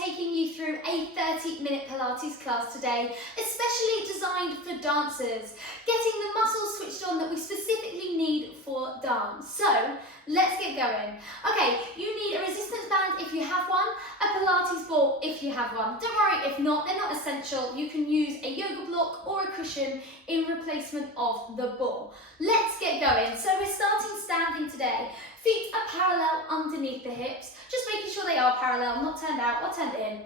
taking you through a 30-minute Pilates class today, especially designed for dancers, getting the muscles switched on that we specifically need for dance. So let's get going. Okay, you need a resistance band if you have one, a Pilates ball if you have one. Don't worry if not, they're not essential. You can use a yoga block or a cushion in replacement of the ball. Let's get going. So we're starting standing today. Feet are parallel underneath the hips, just making sure they are parallel, not turned out or turned in.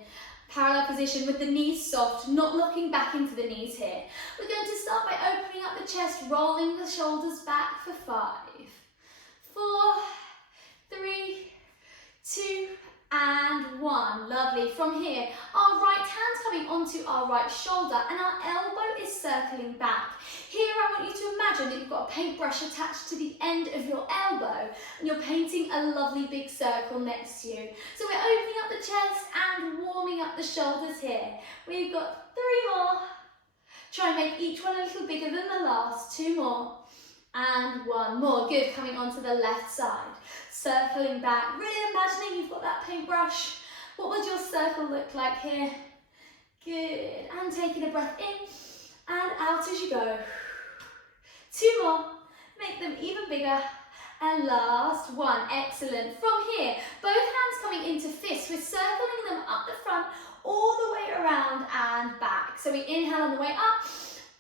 Parallel position with the knees soft, not locking back into the knees here. We're going to start by opening up the chest, rolling the shoulders back for 5, 4, 3, 2, and 1. Lovely. From here, our right hand's coming onto our right shoulder and our elbow is circling back. Here I want you to imagine that you've got a paintbrush attached to the end of your elbow and you're painting a lovely big circle next to you. So we're opening up the chest and warming up the shoulders here. We've got 3 more. Try and make each one a little bigger than the last. 2 more. And 1 more. Good. Coming onto the left side. Circling back. Really imagining you've got that paintbrush. What would your circle look like here? Good. And taking a breath in and out as you go. 2 more. Make them even bigger. And last 1. Excellent. From here, both hands coming into fists. We're circling them up the front, all the way around and back. So we inhale on the way up.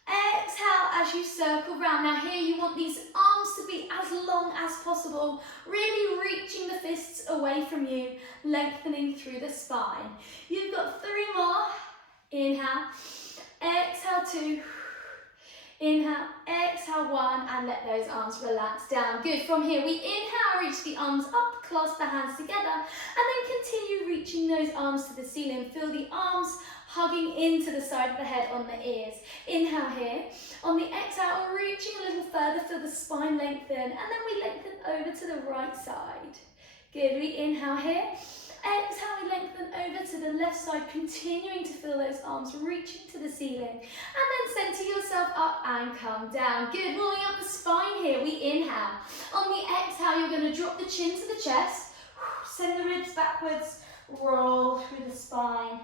Exhale as you circle round. Now here you want these arms to be as long as possible, really reaching the fists away from you, lengthening through the spine. You've got 3 more. Inhale, exhale 2, inhale, exhale 1, and let those arms relax down. Good. From here we inhale, reach the arms up, clasp the hands together, and then continue reaching those arms to the ceiling. Feel the arms hugging into the side of the head on the ears. Inhale here. On the exhale, reaching a little further, feel the spine lengthen, and then we lengthen over to the right side. Good. We inhale here. Exhale, we lengthen over to the left side, continuing to feel those arms reaching to the ceiling. And then center yourself up and come down. Good. Rolling up the spine here. We inhale. On the exhale, you're going to drop the chin to the chest. Send the ribs backwards. Roll through the spine.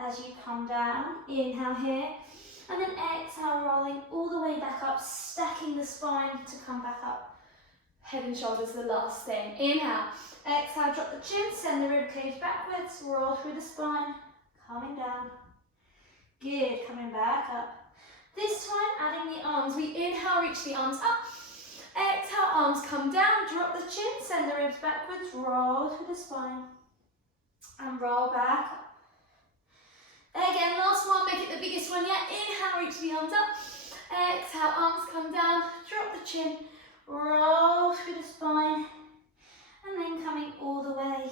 As you come down, inhale here, and then exhale, rolling all the way back up, stacking the spine to come back up. Head and shoulders, the last thing. Inhale, exhale, drop the chin, send the rib cage backwards, roll through the spine, coming down. Good, coming back up. This time, adding the arms. We inhale, reach the arms up. Exhale, arms come down, drop the chin, send the ribs backwards, roll through the spine, and roll back up. Again, last one, make it the biggest one yet. Inhale, reach the arms up. Exhale, arms come down, drop the chin, roll through the spine, and then coming all the way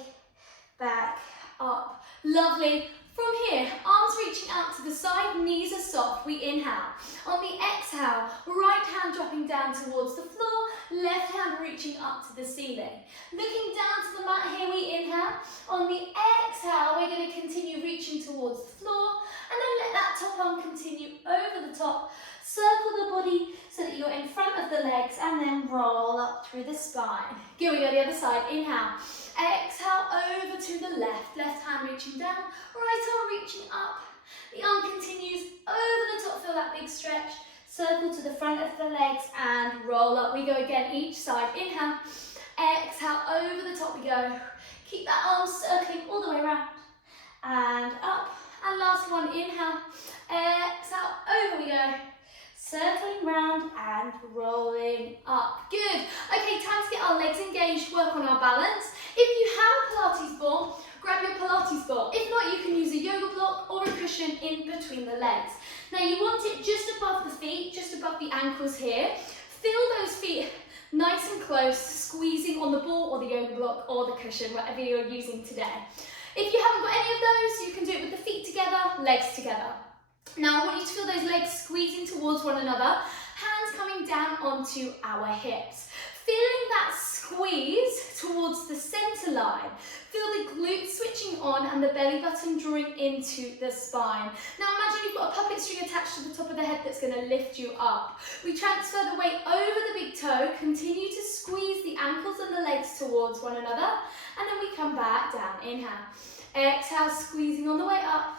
back up. Lovely. From here, arms reaching out to the side, knees are soft. We inhale. On the exhale, right hand dropping down towards the floor, left hand reaching up to the ceiling. Looking down to the mat here, we inhale. On the exhale, we're going to continue reaching towards the floor, and then let that top arm continue over the top. Circle the body so that you're in front of the legs, and then roll up through the spine. Here we go, the other side. Inhale. Exhale over to the left. Left hand reaching down, right arm reaching up. The arm continues over the top. Feel that big stretch. Circle to the front of the legs and roll up. We go again, each side. Inhale. Exhale, over the top we go. Keep that arm circling all the way around. And up. And last one, inhale. Exhale, over we go. Circling round and rolling up. Good. Okay, time to get our legs engaged, work on our balance. If you have a Pilates ball, grab your Pilates ball. If not, you can use a yoga block or a cushion in between the legs. Now you want it just above the feet, just above the ankles here. Feel those feet nice and close, squeezing on the ball or the yoga block or the cushion, whatever you're using today. If you haven't got any of those, you can do it with the feet together, legs together. Now I want you to feel those legs squeezing towards one another, hands coming down onto our hips. Feeling that squeeze towards the center line. Feel the glutes switching on and the belly button drawing into the spine. Now imagine you've got a puppet string attached to the top of the head that's going to lift you up. We transfer the weight over the big toe, continue to squeeze the ankles and the legs towards one another, and then we come back down. Inhale. Exhale, squeezing on the way up.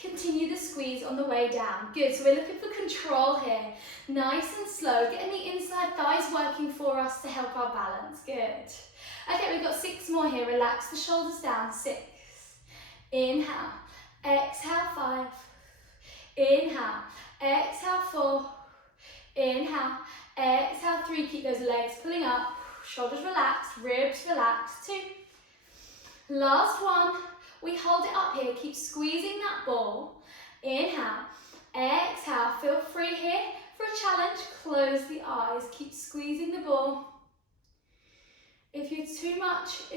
Continue the squeeze on the way down. Good, so we're looking for control here. Nice and slow, getting the inside thighs working for us to help our balance. Good. Okay, we've got 6 more here. Relax the shoulders down. 6. Inhale. Exhale, 5. Inhale. Exhale, 4. Inhale. Exhale, 3. Keep those legs pulling up. Shoulders relaxed, ribs relaxed. 2. Last one. We hold it up here. Keep squeezing that ball. Inhale. Exhale. Feel free here for a challenge. Close the eyes. Keep squeezing the ball. If it's too much,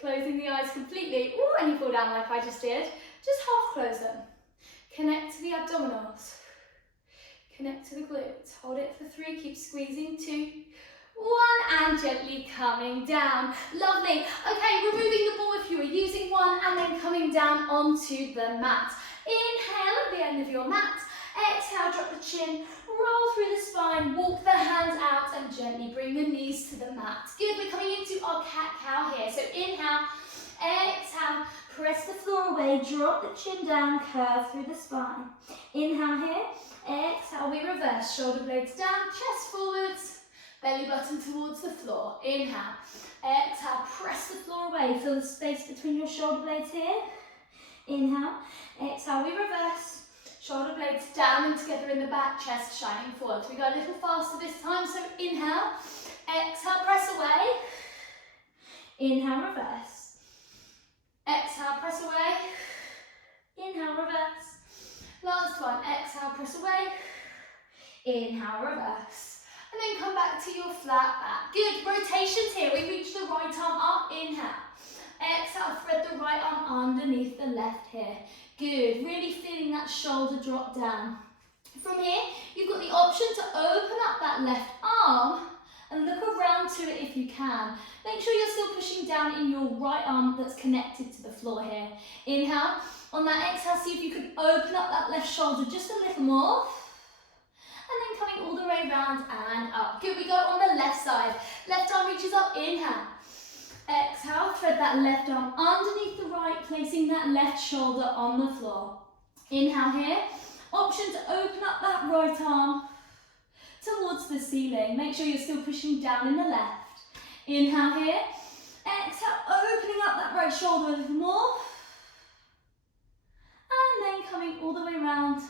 closing the eyes completely, and you fall down like I just did, just half close them. Connect to the abdominals. Connect to the glutes. Hold it for 3, keep squeezing. 2, 1, and gently coming down. Lovely. Okay, removing the ball if you were using one, and then coming down onto the mat. Inhale at the end of your mat. Exhale, drop the chin, roll through the spine, walk the hands out, and gently bring the knees to the mat. Good, we're coming into our cat-cow here. So inhale, exhale, press the floor away, drop the chin down, curve through the spine. Inhale here, exhale, we reverse, shoulder blades down, chest forwards, belly button towards the floor. Inhale, exhale, press the floor away, feel the space between your shoulder blades here. Inhale, exhale, we reverse. Shoulder blades down and together in the back, chest shining forward. We go a little faster this time, so inhale, exhale, press away. Inhale, reverse. Exhale, press away. Inhale, reverse. Last one, exhale, press away. Inhale, reverse. And then come back to your flat back. Good, rotations here. We reach the right arm up, inhale. Exhale, thread the right arm underneath the left here. Good, really feeling that shoulder drop down. From here, you've got the option to open up that left arm and look around to it if you can. Make sure you're still pushing down in your right arm that's connected to the floor here. Inhale, on that exhale, see if you can open up that left shoulder just a little more. And then coming all the way around and up. Good, we go on the left side. Left arm reaches up, inhale. Exhale, thread that left arm underneath the right, placing that left shoulder on the floor. Inhale here. Option to open up that right arm towards the ceiling. Make sure you're still pushing down in the left. Inhale here. Exhale, opening up that right shoulder a little more. And then coming all the way around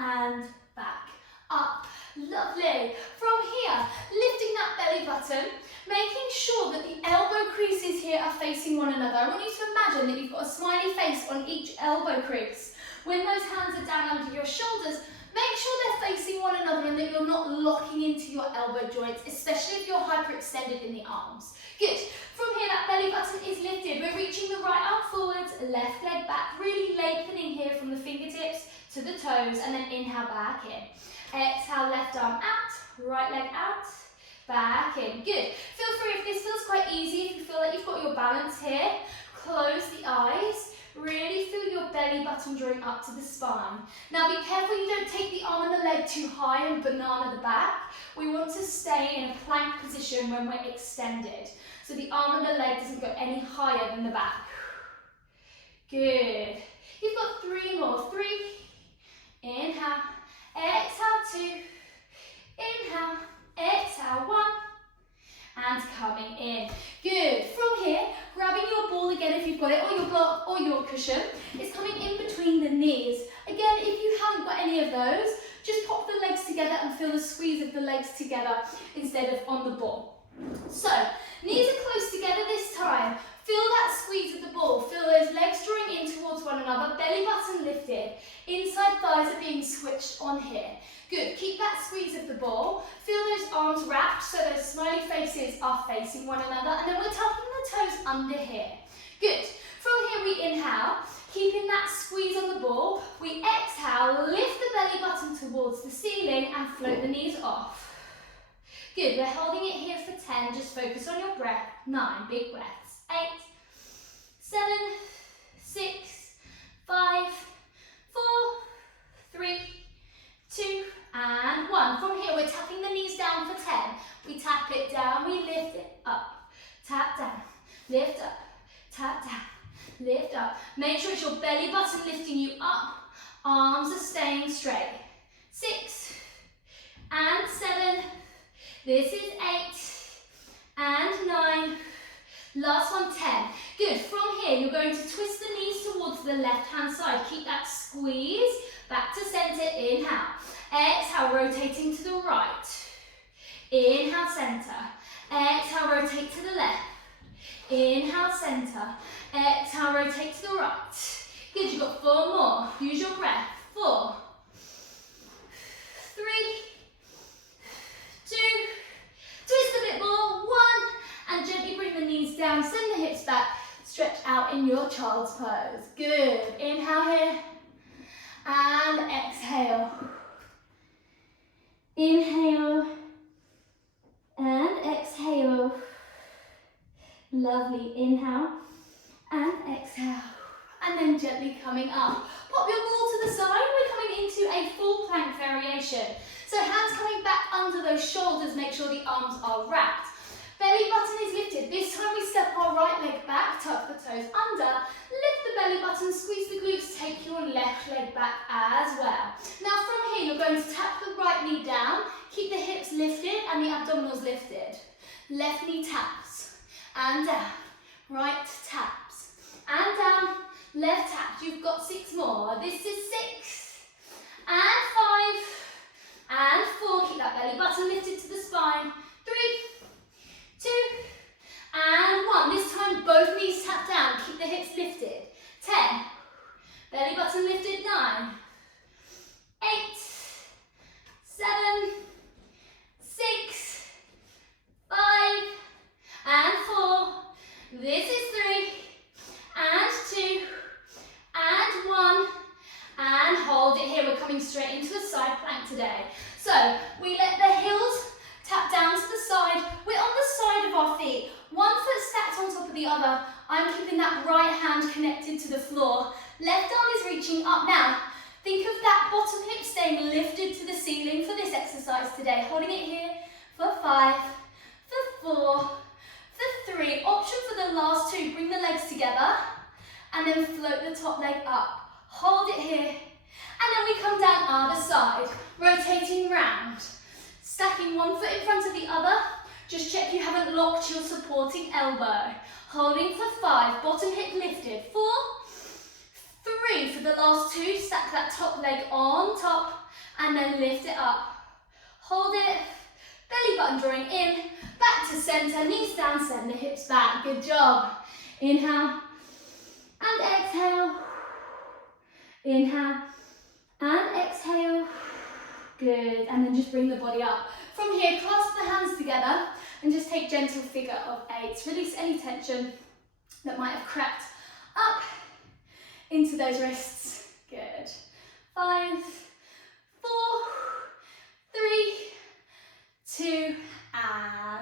and back. Up. Lovely. From here, lifting that belly button, making sure that the elbow creases here are facing one another. I want you to imagine that you've got a smiley face on each elbow crease. When those hands are down under your shoulders, make sure they're facing one another and that you're not locking into your elbow joints, especially if you're hyperextended in the arms. Good. From here, that belly button is lifted. We're reaching the right arm forwards, left leg back, really lengthening here from the fingertips to the toes, and then inhale back in. Exhale, left arm out, right leg out, back in. Good. Feel free, if this feels quite easy, if you feel like you've got your balance here, close the eyes. Really feel your belly button drawing up to the spine. Now be careful you don't take the arm and the leg too high and banana the back. We want to stay in a plank position when we're extended. So the arm and the leg doesn't go any higher than the back. Good. You've got 3 more. 3. Inhale. Exhale, 2. Inhale. Exhale, 1. And coming in. Good. From here, grabbing your ball again if you've got it, or your block, or your cushion. It's coming in between the knees. Again, if you haven't got any of those, just pop the legs together and feel the squeeze of the legs together instead of on the ball. So, knees are close together this time. Feel that squeeze of the ball. Feel those legs drawing in towards one another, belly button lifted. Inside thighs are being switched on here. Good, keep that squeeze of the ball. Feel those arms wrapped so those smiley faces are facing one another, and then we're tucking the toes under here. Good, from here we inhale, keeping that squeeze on the ball. We exhale, lift the belly button towards the ceiling and float the knees off. Good, we're holding it here for 10, just focus on your breath. 9, big breaths. 8, 7, 6, 5, 4, 3, 2, and 1. From here, we're tapping the knees down for 10. We tap it down, we lift it up. Tap down, lift up, tap down, lift up. Make sure it's your belly button lifting you up. Arms are staying straight. 6 and 7. This is 8 and 9. Last one, 10. Good. From here, you're going to twist the knees towards the left-hand side. Keep that squeeze. Back to center. Inhale. Exhale, rotating to the right. Inhale, center. Exhale, rotate to the left. Inhale, center. Exhale, rotate to the right. Good, you've got 4 more. Use your breath. 4, 3, 2, twist a bit more. 1, and gently bring the knees down. Send the hips back. Stretch out in your child's pose. Good. Inhale here. And exhale. Inhale. And exhale. Lovely. Inhale. And exhale. And then gently coming up. Pop your ball to the side. We're coming into a full plank variation. So hands coming back under those shoulders. Make sure the arms are wrapped. Belly button is lifted. This time we step our right leg back, tuck the toes under, lift the belly button, squeeze the glutes, take your left leg back as well. Now from here, you're going to tap the right knee down, keep the hips lifted and the abdominals lifted. Left knee taps and down, right taps and down, left taps. You've got 6 more. This is 6 and 5 and 4. Keep that belly button lifted to the spine. 3, 2 and 1. This time both knees tap down. Keep the hips lifted. 10. Belly button lifted. 9, 8, 7, 6, 5 and 4. This is 3 and 2 and 1. And hold it here. We're coming straight into a side plank today. So we let the heels tap down to the side. We're on the side of our feet. One foot stacked on top of the other. I'm keeping that right hand connected to the floor. Left arm is reaching up now. Think of that bottom hip staying lifted to the ceiling for this exercise today. Holding it here for 5, for 4, for 3. Option for the last 2. Bring the legs together and then float the top leg up. Hold it here. And then we come down other side. Rotating round. Stacking one foot in front of the other. Just check you haven't locked your supporting elbow. Holding for 5, bottom hip lifted. 4, 3 for the last 2. Stack that top leg on top and then lift it up. Hold it. Belly button drawing in. Back to center. Knees down, send the hips back. Good job. Inhale and exhale. Inhale and exhale. Good, and then just bring the body up. From here, clasp the hands together and just take gentle figure of 8. Release any tension that might have crept up into those wrists. Good. 5, 4, 3, 2,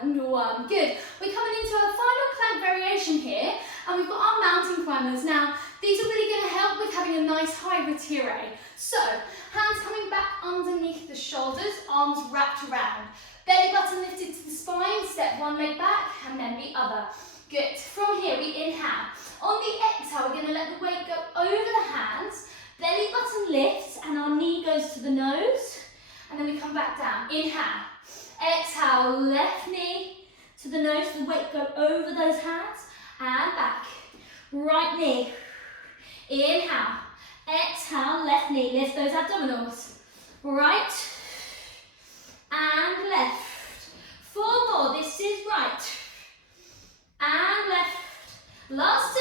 and 1. Good. We're coming into a final plank variation here, and we've got our mountain climbers. Now, these are really going to help with having a nice high retire. So, hands coming back underneath the shoulders, arms wrapped around. Belly button lifted to the spine, step one leg back and then the other. Good. From here we inhale. On the exhale, we're going to let the weight go over the hands. Belly button lifts and our knee goes to the nose. And then we come back down. Inhale. Exhale, left knee to the nose, the weight go over those hands and back. Right knee. Inhale. Exhale, left knee, lift those abdominals. Right and left. 4 more, this is right and left. Last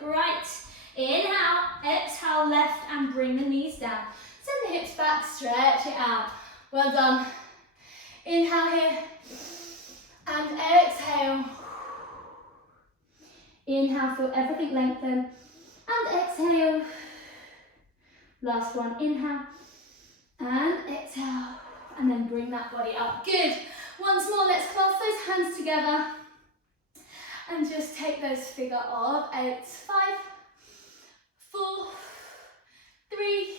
2, right. Inhale, exhale, left and bring the knees down. Send the hips back, stretch it out. Well done. Inhale here and exhale. Inhale, feel everything lengthen and exhale. Last one, inhale and exhale, and then bring that body up. Good. Once more, let's clasp those hands together and just take those figure of 8. 5, 4, 3,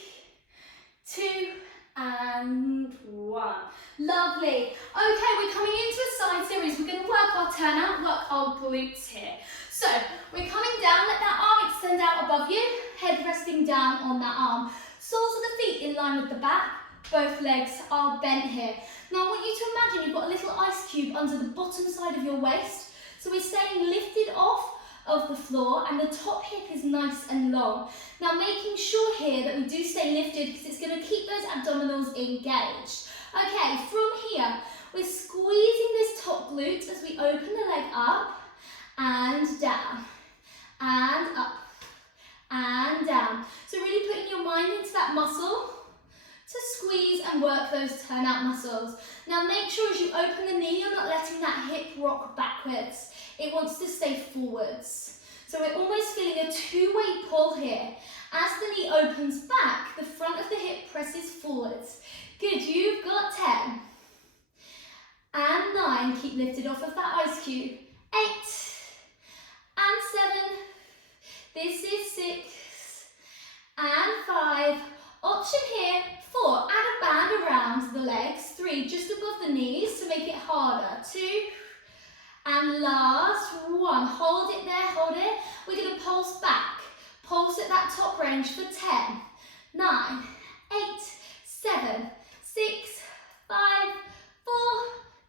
2, and 1. Lovely. Okay, we're coming into a side series. We're going to work our turnout, work our glutes here. So, we're coming down, let that arm extend above you, head resting down on that arm. Soles of the feet in line with the back, both legs are bent here. Now I want you to imagine you've got a little ice cube under the bottom side of your waist. So we're staying lifted off of the floor and the top hip is nice and long. Now making sure here that we do stay lifted because it's going to keep those abdominals engaged. Okay, from here, we're squeezing this top glute as we open the leg up and down and up and down. So really putting your mind into that muscle to squeeze and work those turnout muscles. Now make sure as you open the knee, you're not letting that hip rock backwards. It wants to stay forwards. So we're almost feeling a two-way pull here. As the knee opens back, the front of the hip presses forwards. Good, you've got 10. And 9, keep lifted off of that ice cube. 8 and 7. This is 6 and 5. Option here, 4, add a band around the legs. 3, just above the knees to make it harder. 2, and last 1. Hold it there, hold it. We're going to pulse back. Pulse at that top range for 10, 9, 8, 7, 6, 5, 4,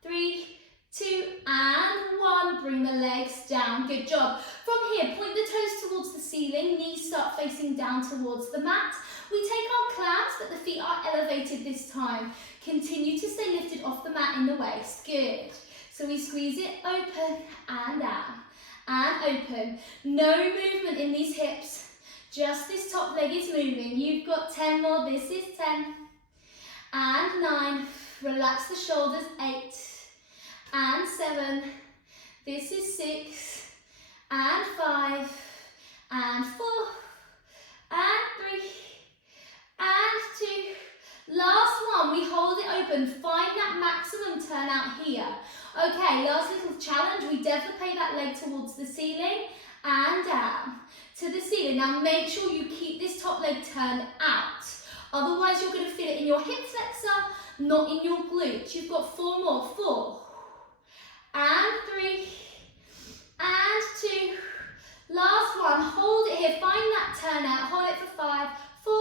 3, 2, and 1. Bring the legs down. Good job. From here, point the toes towards the ceiling. Knees start facing down towards the mat. We take our clams, but the feet are elevated this time. Continue to stay lifted off the mat in the waist. Good. So we squeeze it open and down and open. No movement in these hips. Just this top leg is moving. You've got 10 more. This is 10 and 9. Relax the shoulders. 8 and 7. This is 6 and 5 and 4 and 3 and 2. Last one. We hold it open. Find that maximum turnout here. Okay, last little challenge. We deflate that leg towards the ceiling and down to the ceiling. Now make sure you keep this top leg turned out. Otherwise you're going to feel it in your hip flexor, not in your glutes. You've got 4 more. 4 and 3 and 2. Last one. Hold it here. Find that turnout. Hold it for 5, 4,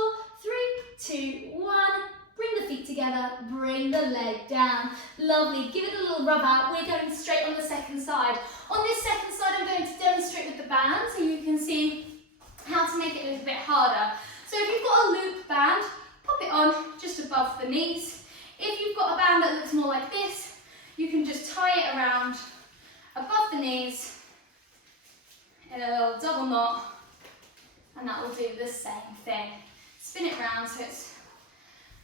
3, 2, 1. Bring the feet together, bring the leg down. Lovely, give it a little rub out. We're going straight on the second side. On this second side, I'm going to demonstrate with the band so you can see how to make it a little bit harder. So if you've got a loop band, pop it on just above the knees. If you've got a band that looks more like this, you can just tie it around above the knees in a little double knot, and that will do the same thing. Spin it round so it's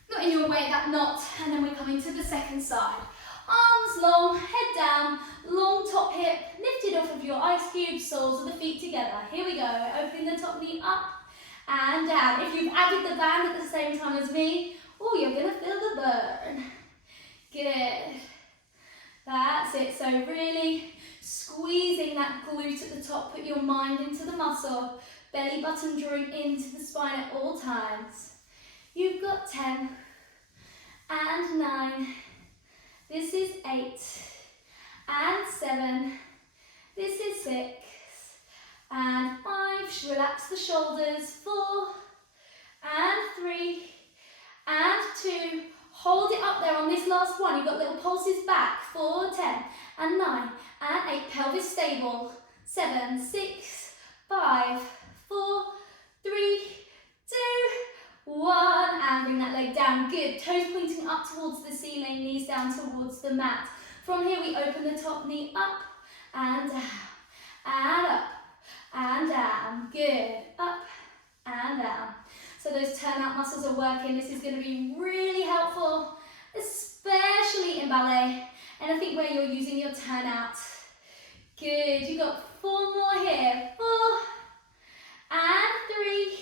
not in your way, that knot, and then we're coming to the second side. Arms long, head down, long top hip, lifted off of your ice cube, soles of the feet together. Here we go, opening the top knee up and down. If you've added the band at the same time as me, oh, you're gonna feel the burn. Good. That's it, so really squeezing that glute at the top, put your mind into the muscle, belly button drawing into the spine at all times. You've got 10 and 9. This is 8 and 7. This is 6 and 5. Relax the shoulders. 4 and 3 and 2. Hold it up there on this last one. You've got little pulses back. 4, 10 and 9 and 8. Pelvis stable. 7, 6, 5, 4, 3, 2, 1, and bring that leg down. Good. Toes pointing up towards the ceiling, knees down towards the mat. From here we open the top knee up and down and up and down. Good. Up and down. So those turnout muscles are working. This is going to be really helpful, especially in ballet, and I think where you're using your turnout. Good. You've got 4 more here. 4 and 3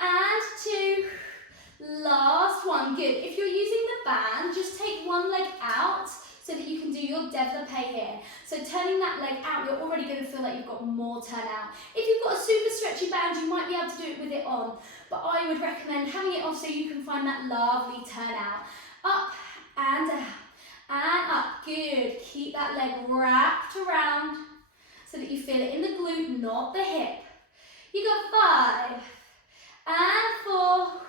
and 2. Last one. Good. If you're using the band, just take one leg out so that you can do your développé here. So turning that leg out, you're already going to feel like you've got more turnout. If you've got a super stretchy band, you might be able to do it with it on, but I would recommend having it off so you can find that lovely turnout. Up and down and up. Good. Keep that leg wrapped around so that you feel it in the glute, not the hip. You got 5 and 4.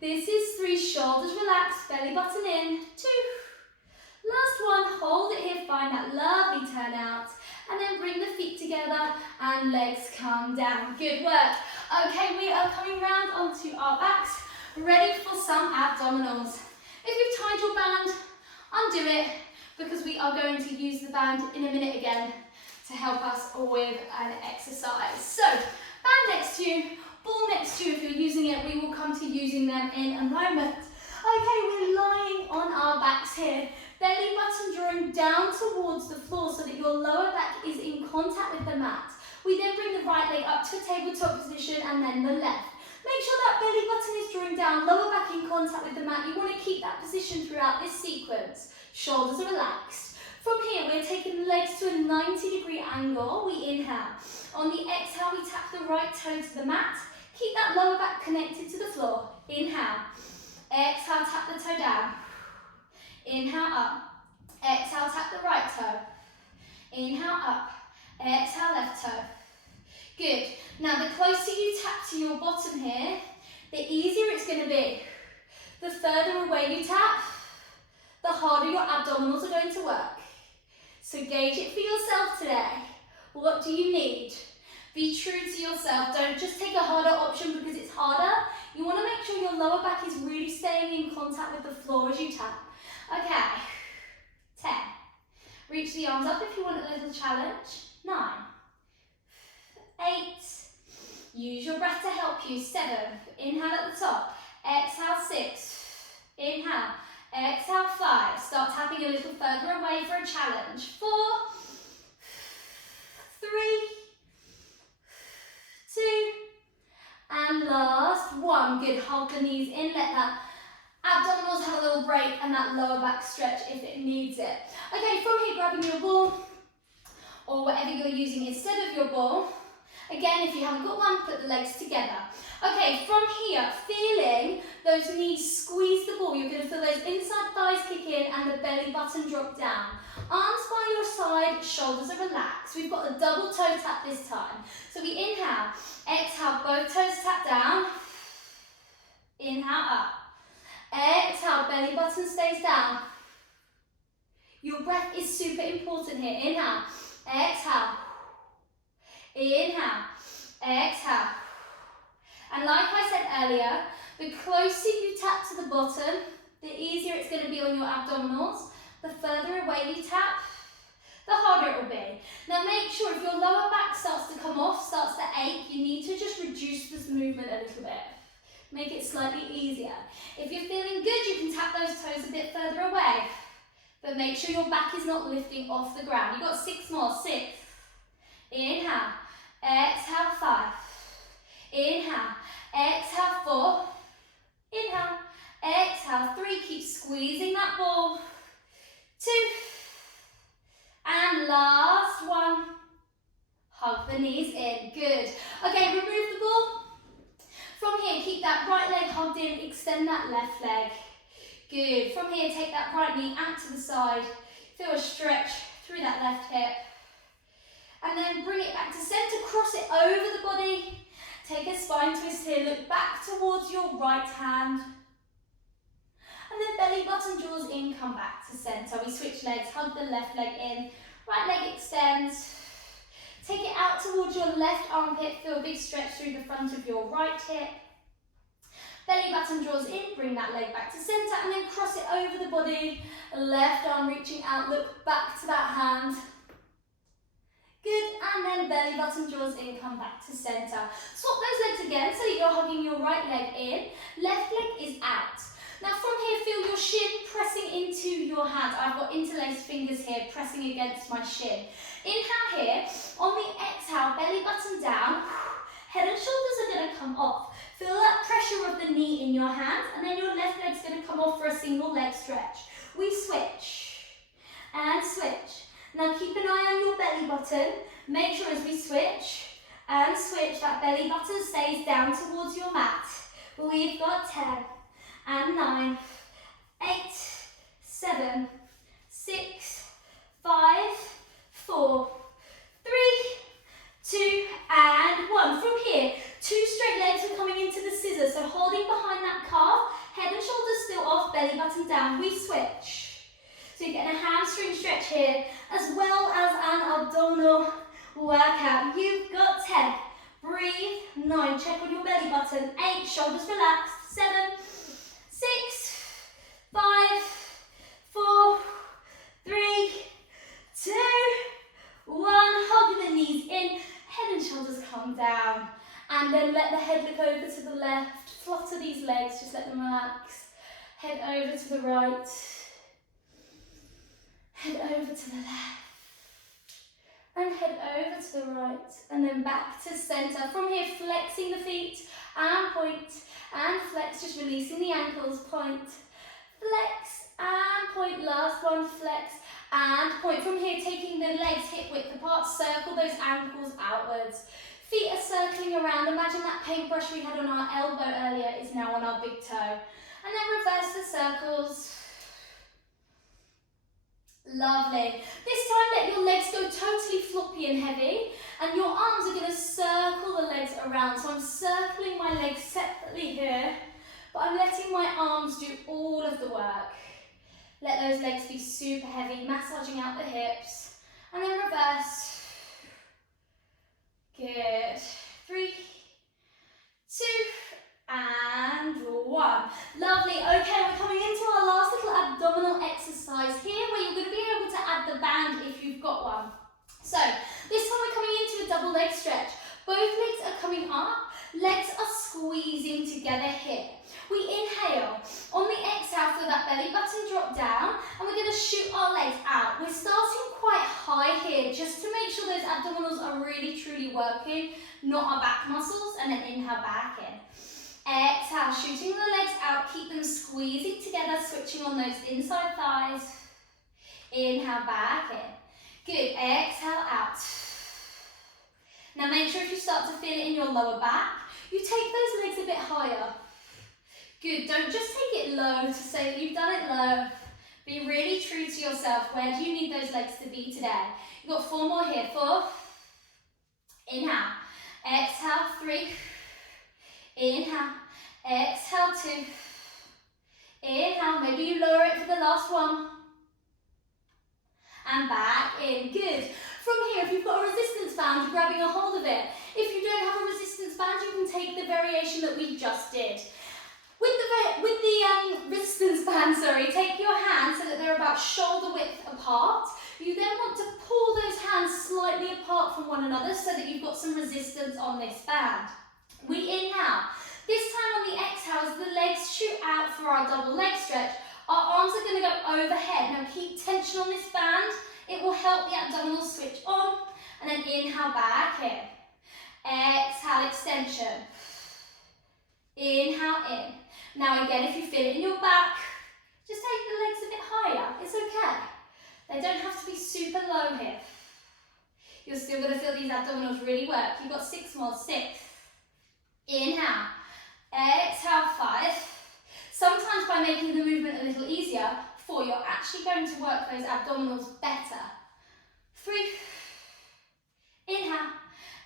This is 3, shoulders relaxed, belly button in, 2. Last one, hold it here, find that lovely turn out, and then bring the feet together and legs come down. Good work. Okay, we are coming round onto our backs, ready for some abdominals. If you've tied your band, undo it, because we are going to use the band in a minute again to help us with an exercise. So, band next to you, ball next to you if you're using it. We will come to using them in a moment. Okay, we're lying on our backs here. Belly button drawing down towards the floor so that your lower back is in contact with the mat. We then bring the right leg up to a tabletop position and then the left. Make sure that belly button is drawing down, lower back in contact with the mat. You want to keep that position throughout this sequence. Shoulders are relaxed. From here, we're taking the legs to a 90-degree angle. We inhale. On the exhale, we tap the right toe to the mat. Keep that lower back connected to the floor. Inhale. Exhale, tap the toe down. Inhale up. Exhale, tap the right toe. Inhale up. Exhale, left toe. Good. Now, the closer you tap to your bottom here, the easier it's going to be. The further away you tap, the harder your abdominals are going to work. So gauge it for yourself today. What do you need? Be true to yourself. Don't just take a harder option because it's harder. You want to make sure your lower back is really staying in contact with the floor as you tap. Okay, 10. Reach the arms up if you want a little challenge. 9, 8. Use your breath to help you. 7. Inhale at the top. Exhale, 6. Inhale. Exhale, 5. Start tapping a little further away for a challenge. 4, 3, 2, and last 1. Good. Hold the knees in. Let that abdominals have a little break and that lower back stretch if it needs it. Okay, from here, grabbing your ball or whatever you're using instead of your ball. Again, if you haven't got one, put the legs together. Okay, from here, feeling those knees squeeze the ball. You're going to feel those inside thighs kick in and the belly button drop down. Arms by your side, shoulders are relaxed. We've got a double toe tap this time. So we inhale, exhale, both toes tap down. Inhale up. Exhale, belly button stays down. Your breath is super important here. Inhale, exhale. Inhale, exhale. And like I said earlier, the closer you tap to the bottom, the easier it's going to be on your abdominals. The further away you tap, the harder it will be. Now make sure if your lower back starts to come off, starts to ache, you need to just reduce this movement a little bit. Make it slightly easier. If you're feeling good, you can tap those toes a bit further away. But make sure your back is not lifting off the ground. You've got 6 more. 6. Inhale. Exhale, 5. Inhale. Exhale, 4. Inhale. Exhale, 3. Keep squeezing that ball. 2. And last 1. Hug the knees in. Good. Okay, remove the ball. From here, keep that right leg hugged in. Extend that left leg. Good. From here, take that right knee out to the side. Feel a stretch through that left hip. And then bring it back to center. Cross it over the body. Take a spine twist here. Look back towards your right hand. And then belly button draws in. Come back to center. We switch legs. Hug the left leg in. Right leg extends. Take it out towards your left armpit. Feel a big stretch through the front of your right hip. Belly button draws in, bring that leg back to center and then cross it over the body. Left arm reaching out, look back to that hand. Good, and then belly button draws in, come back to center. Swap those legs again so that you're hugging your right leg in, left leg is out. Now from here, feel your shin pressing into your hand. I've got interlaced fingers here pressing against my shin. Inhale here, on the exhale, belly button down, head and shoulders are going to come off. Feel that pressure of the knee in your hand, and then your left leg's going to come off for a single leg stretch. We switch and switch. Now keep an eye on your belly button. Make sure as we switch and switch, that belly button stays down towards your mat. We've got 10 and 9, 8, 7, 6, 5, 4, 3, 2, and 1. From here, scissors. So holding behind that calf, head and shoulders still off, belly button down. We switch. So you're getting a hamstring stretch here, as well as an abdominal workout. You've got 10. Breathe. 9. Check on your belly button. 8. Shoulders relaxed. 7, 6, 5, 4, 3, 2, 1. Hug the knees in. Head and shoulders come down. And then let the head look over to the left. Flutter these legs. Just let them relax. Head over to the right. Head over to the left. And head over to the right. And then back to center. From here, flexing the feet and point. And flex, just releasing the ankles. Point. Flex and point. Last one, flex and point. From here, taking the legs hip width apart. Circle those ankles outwards. Feet are circling around. Imagine that paintbrush we had on our elbow earlier is now on our big toe. And then reverse the circles. Lovely. This time let your legs go totally floppy and heavy, and your arms are going to circle the legs around. So I'm circling my legs separately here, but I'm letting my arms do all of the work. Let those legs be super heavy, massaging out the hips, and then reverse. Good. 3, 2, and 1. Lovely. Okay, we're coming into our last little abdominal exercise here, where you're going to be able to add the band if you've got one. So this time we're coming into a double leg stretch. Both legs are coming up, legs are squeezing together here. We inhale. On the exhale, feel that belly button drop down, and we're going to shoot our legs out. We're starting quite high here, just to make sure those abdominals are really truly working, not our back muscles, and then inhale back in. Exhale, shooting the legs out, keep them squeezing together, switching on those inside thighs. Inhale back in. Good, exhale out. Now make sure if you start to feel it in your lower back, you take those legs a bit higher. Good, don't just take it low to say that you've done it low. Be really true to yourself. Where do you need those legs to be today? You've got 4 more here. 4. Inhale. Exhale. 3. Inhale. Exhale. 2. Inhale. Maybe you lower it for the last one. And back in. Good. From here, if you've got a resistance band, you're grabbing a hold of it. If you don't have a resistance band, you can take the variation that we just did. With the resistance band, take your hands so that they're about shoulder width apart. You then want to pull those hands slightly apart from one another so that you've got some resistance on this band. We inhale. This time on the exhale, as the legs shoot out for our double leg stretch, our arms are going to go overhead. Now keep tension on this band. It will help the abdominals switch on. And then inhale back in. Exhale, extension. Inhale in. Now again, if you feel it in your back, just take the legs a bit higher. It's okay. They don't have to be super low here. You're still going to feel these abdominals really work. You've got 6 more. 6. Inhale. Exhale. 5. Sometimes by making the movement a little easier, 4, you're actually going to work those abdominals better. 3. Inhale.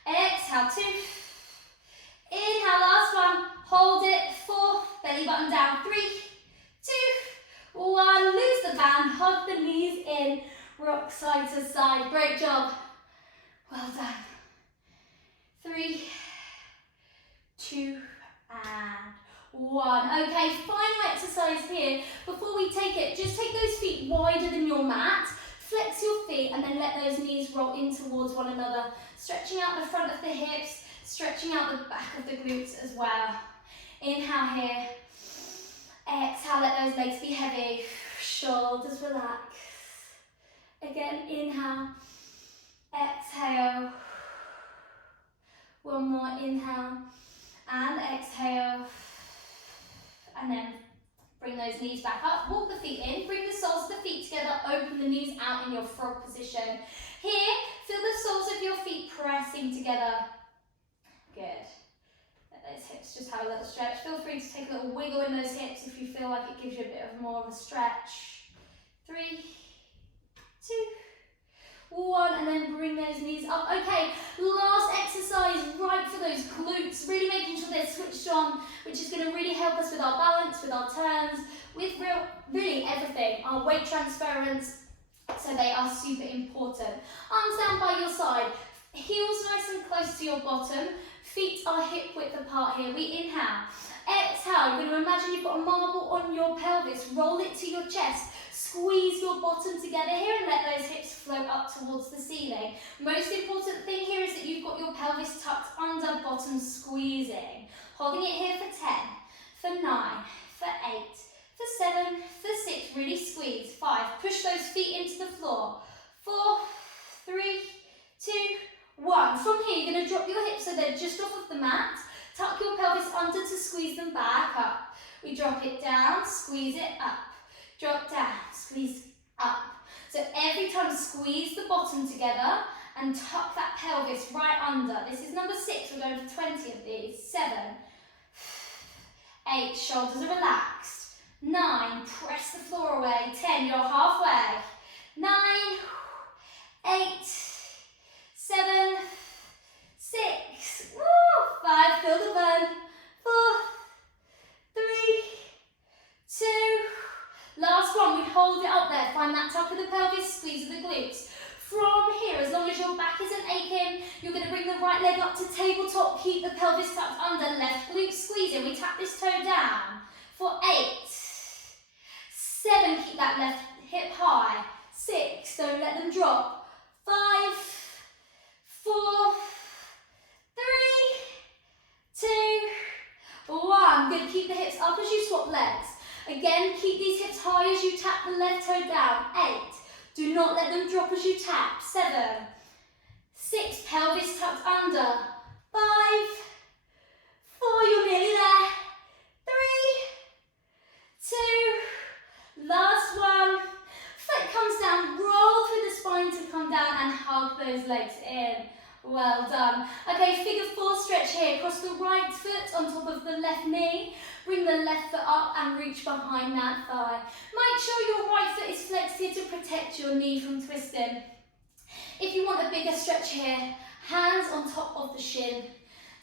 Exhale. 2. Inhale, last one. Hold it. 4. Belly button down. 3, 2, 1. Lose the band. Hug the knees in. Rock side to side. Great job. Well done. 3, 2, and 1. Okay, final exercise here. Before we take it, just take those feet wider than your mat. Flex your feet and then let those knees roll in towards one another. Stretching out the front of the hips. Stretching out the back of the glutes as well. Inhale here. Exhale, let those legs be heavy. Shoulders relax. Again, inhale. Exhale. One more, inhale. And exhale. And then bring those knees back up. Walk the feet in. Bring the soles of the feet together. Open the knees out in your frog position. Here, feel the soles of your feet pressing together. Good. Let those hips just have a little stretch. Feel free to take a little wiggle in those hips if you feel like it gives you a bit of more of a stretch. 3, 2, 1, and then bring those knees up. Okay, last exercise, right for those glutes. Really making sure they're switched on, which is going to really help us with our balance, with our turns, with really everything, our weight transference. So they are super important. Arms down by your side, heels nice and close to your bottom, feet are hip width apart here. We inhale, exhale, you're going to imagine you've got a marble on your pelvis, roll it to your chest, squeeze your bottom together here and let those hips float up towards the ceiling. Most important thing here is that you've got your pelvis tucked under, bottom squeezing. Holding it here for 10, for 9, for 8, for 7, for 6, really squeeze, 5, push those feet into the floor, 4, 3, 2, 1. From here, you're going to drop your hips so they're just off of the mat, tuck your pelvis under to squeeze them back up. We drop it down, squeeze it up, drop down, squeeze up. So every time, squeeze the bottom together and tuck that pelvis right under. This is number 6, we're going for 20 of these, 7, 8, shoulders are relaxed, 9, press the floor away, 10, you're halfway, 9, 8, 7, 6, woo, 5, feel the burn, 4, 3, 2, last one, we hold it up there, find that tuck of the pelvis, squeeze of the glutes. From here, as long as your back isn't aching, you're going to bring the right leg up to tabletop, keep the pelvis tucked under, left glute squeezing, we tap this toe down, for 8, 7, keep that left hip high, 6, don't let them drop, 5, 4, 3, 2, 1. Good, keep the hips up as you swap legs. Again, keep these hips high as you tap the left toe down, 8, do not let them drop as you tap, 7, 6, pelvis tucked under, 5, 4, you're nearly there, 3, 2, last one, foot comes down, roll through the spine to come down and hug those legs in. Well done. Okay, figure 4 stretch here. Cross the right foot on top of the left knee. Bring the left foot up and reach behind that thigh. Make sure your right foot is flexed here to protect your knee from twisting. If you want a bigger stretch here, hands on top of the shin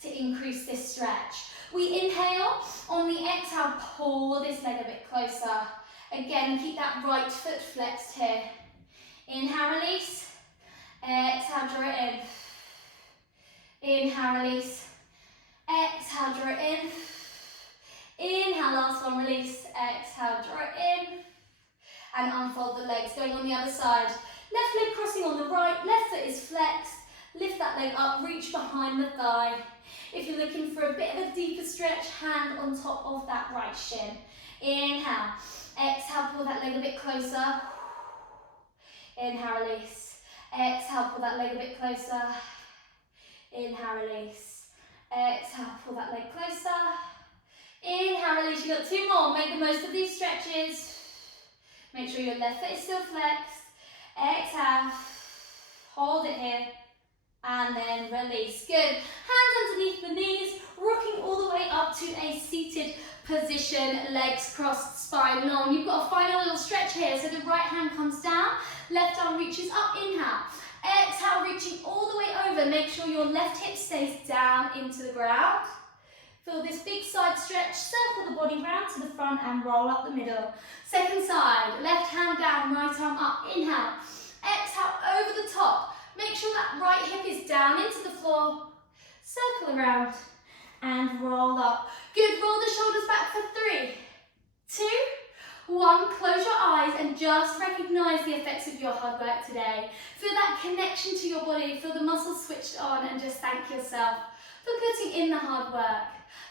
to increase this stretch. We inhale. On the exhale, pull this leg a bit closer. Again, keep that right foot flexed here. Inhale, release. Exhale, draw it in. Inhale, release. Exhale, draw it in. Inhale, last one, release. Exhale, draw it in. And unfold the legs, going on the other side. Left leg crossing on the right, left foot is flexed. Lift that leg up, reach behind the thigh. If you're looking for a bit of a deeper stretch, hand on top of that right shin. Inhale. Exhale, pull that leg a bit closer. Inhale, release. Exhale, pull that leg a bit closer. Inhale, release. Exhale, pull that leg closer. Inhale, release. You've got 2 more. Make the most of these stretches. Make sure your left foot is still flexed. Exhale. Hold it here. And then release. Good. Hands underneath the knees. Rocking all the way up to a seated position. Legs crossed, spine long. You've got a final little stretch here. So the right hand comes down. Left arm reaches up. Inhale. Exhale, reaching all the way over. Make sure your left hip stays down into the ground. Feel this big side stretch. Circle the body round to the front and roll up the middle. Second side. Left hand down, right arm up. Inhale. Exhale, over the top. Make sure that right hip is down into the floor. Circle around and roll up. Good. Roll the shoulders back for 3, 2, 1, close your eyes and just recognize the effects of your hard work today. Feel that connection to your body, feel the muscles switched on, and just thank yourself for putting in the hard work.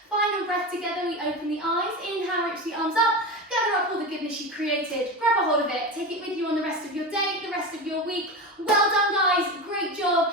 Final breath together, we open the eyes, inhale, reach the arms up, gather up all the goodness you created, grab a hold of it, take it with you on the rest of your day, the rest of your week. Well done guys, great job.